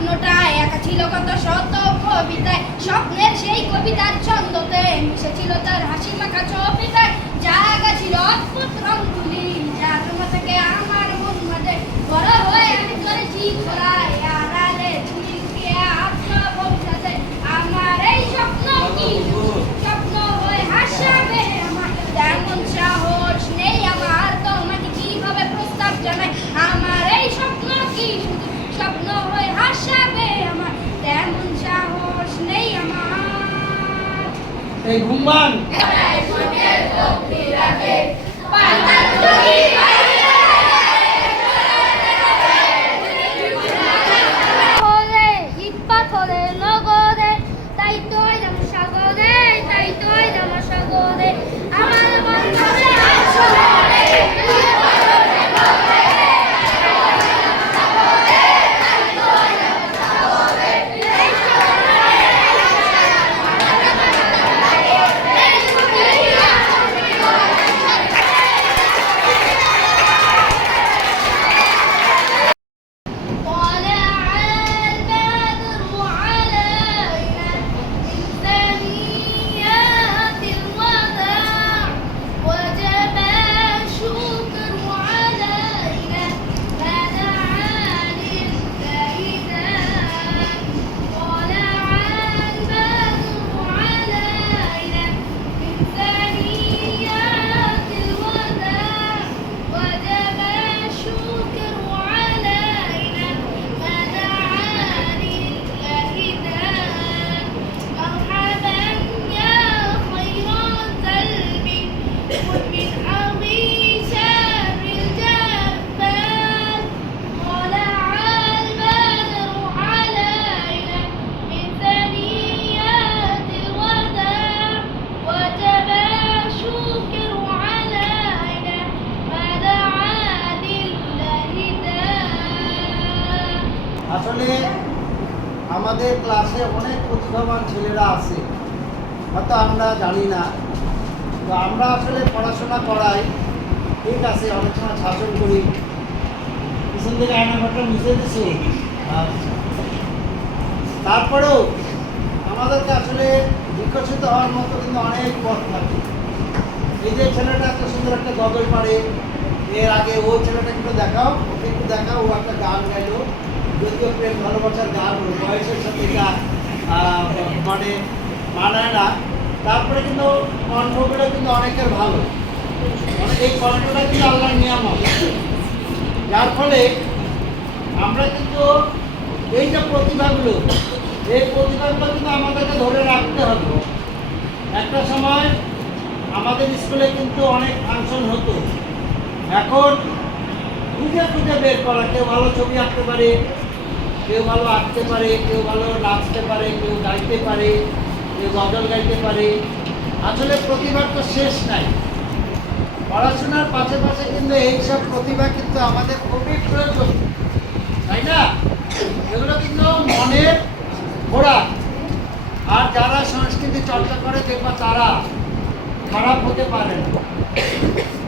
স্বপ্নটা একা ছিল কত শত কবিতায়, স্বপ্নের সেই কবিতার ছন্দতে মিশেছিল তার হাসি মাখা ছবিতায় জায়গা ছিল অদ্ভুত রঙগুলি যার থেকে আমার মন মাঝে। বড় হয়ে আমি করেছি খোলায় আমার এই স্বপ্ন কি? স্বপ্ন হয়ে হাসাবে আমার তেমন সাহস নেই আমার তোমাকে কীভাবে প্রস্তাব জানাই আমার এই স্বপ্ন কি? স্বপ্ন হয়ে হাসাবে আমার তেমন সাহস নেই আমার এই ঘুমবান আমাদের ক্লাসে অনেক প্রতিভাবান ছেলেরা আছে, হয়তো আমরা জানি না। তো আমরা আসলে পড়াশোনা করাই, ঠিক আছে অনেক সময় শাসন করি। পিছন থেকে আচ্ছা। তারপরেও আমাদেরকে আসলে বিকশিত হওয়ার মতো কিন্তু অনেক পথ থাকে। এই যে ছেলেটা এত সুন্দর একটা গগল পারে এর আগে ওই ছেলেটা একটু দেখাও, ওকে একটু দেখাও, ও একটা গান গাইলো। যদিও প্রেম ভালোবাসার গান বয়সের সাথে আহ, মানে মানায় না তারপরে কিন্তু কণ্ঠগুলো কিন্তু অনেকের ভালো। মানে এই কণ্ঠটা কিন্তু আল্লাহর নিয়ামক যার ফলে আমরা কিন্তু এই যে প্রতিভাগুলো এই প্রতিভাগুলো কিন্তু আমাদেরকে ধরে রাখতে হবে। একটা সময় আমাদের স্কুলে কিন্তু অনেক ফাংশন হতো। এখন খুঁজে খুঁজে বের করা কেউ ভালো ছবি আঁকতে পারে কেউ ভালো আঁকতে পারে কেউ ভালো নাচতে পারে কেউ গাইতে পারে কেউ গজল গাইতে পারে। আসলে প্রতিভার তো শেষ নাই। পড়াশোনার পাশে পাশে কিন্তু এইসব প্রতিভা কিন্তু আমাদের খুবই প্রয়োজন তাই না? এগুলো কিন্তু মনের ঘোড়া। আর যারা সংস্কৃতি চর্চা করে দেখবা তারা খারাপ হতে পারে না।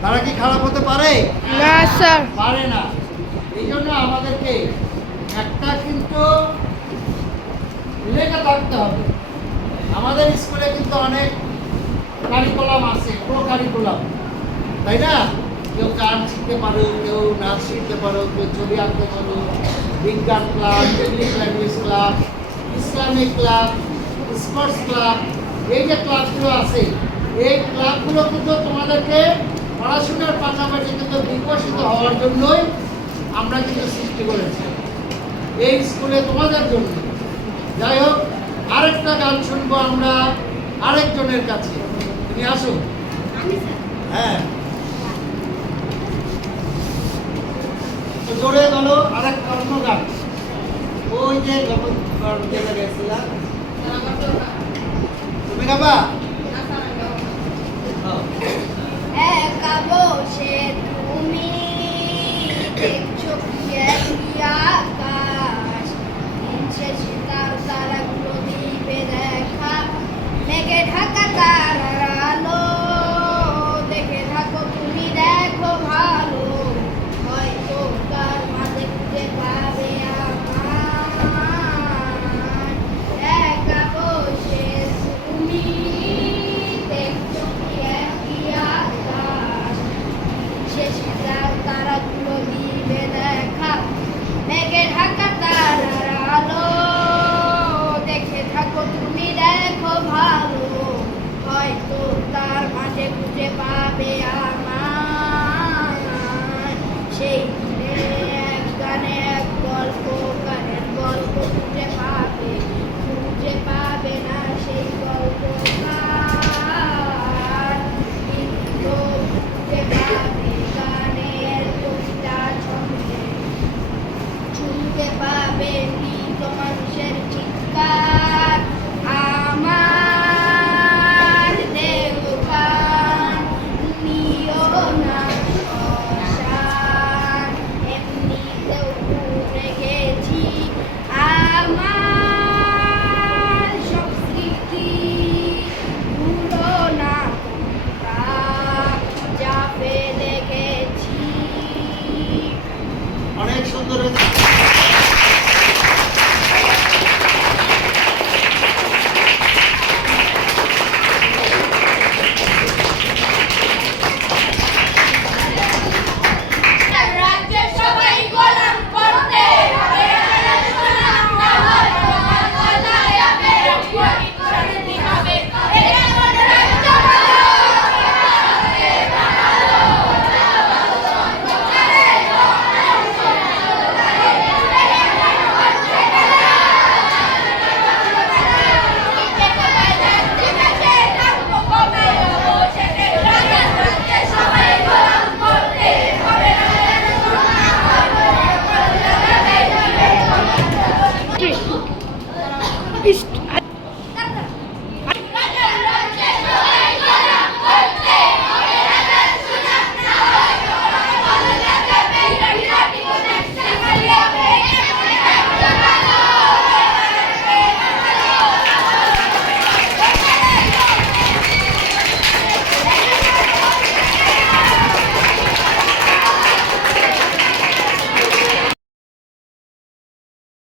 তারা কি খারাপ হতে পারে? না স্যার। পারে না। এই জন্য আমাদেরকে একটা কিন্তু থাকতে হবে। আমাদের স্কুলে কিন্তু অনেক কারিকুলাম আছে, প্রো কারিকুলাম তাই না? কেউ গান শিখতে পারো, কেউ নাচ শিখতে পারো, কেউ ছবি আঁকতে পারো, বিজ্ঞান club English language club Islamic club sports club এই যে ক্লাবগুলো আছে, এই ক্লাবগুলো কিন্তু তোমাদেরকে পড়াশোনার পাশাপাশি কিন্তু বিকশিত হওয়ার জন্যই আমরা কিন্তু সৃষ্টি করেছি। এই স্কুলে তোমাদের জন্য। যাই হোক আরেকটা গান শুনব আমরা আরেকজনের কাছে। তুমি আসো। হ্যাঁ। জোরে বলো আরেক অন্য গান। ওই যে যখন গেছিলাম তুমি গাবা? হ্যাঁ। একা বসে তুমি Yeah. isto,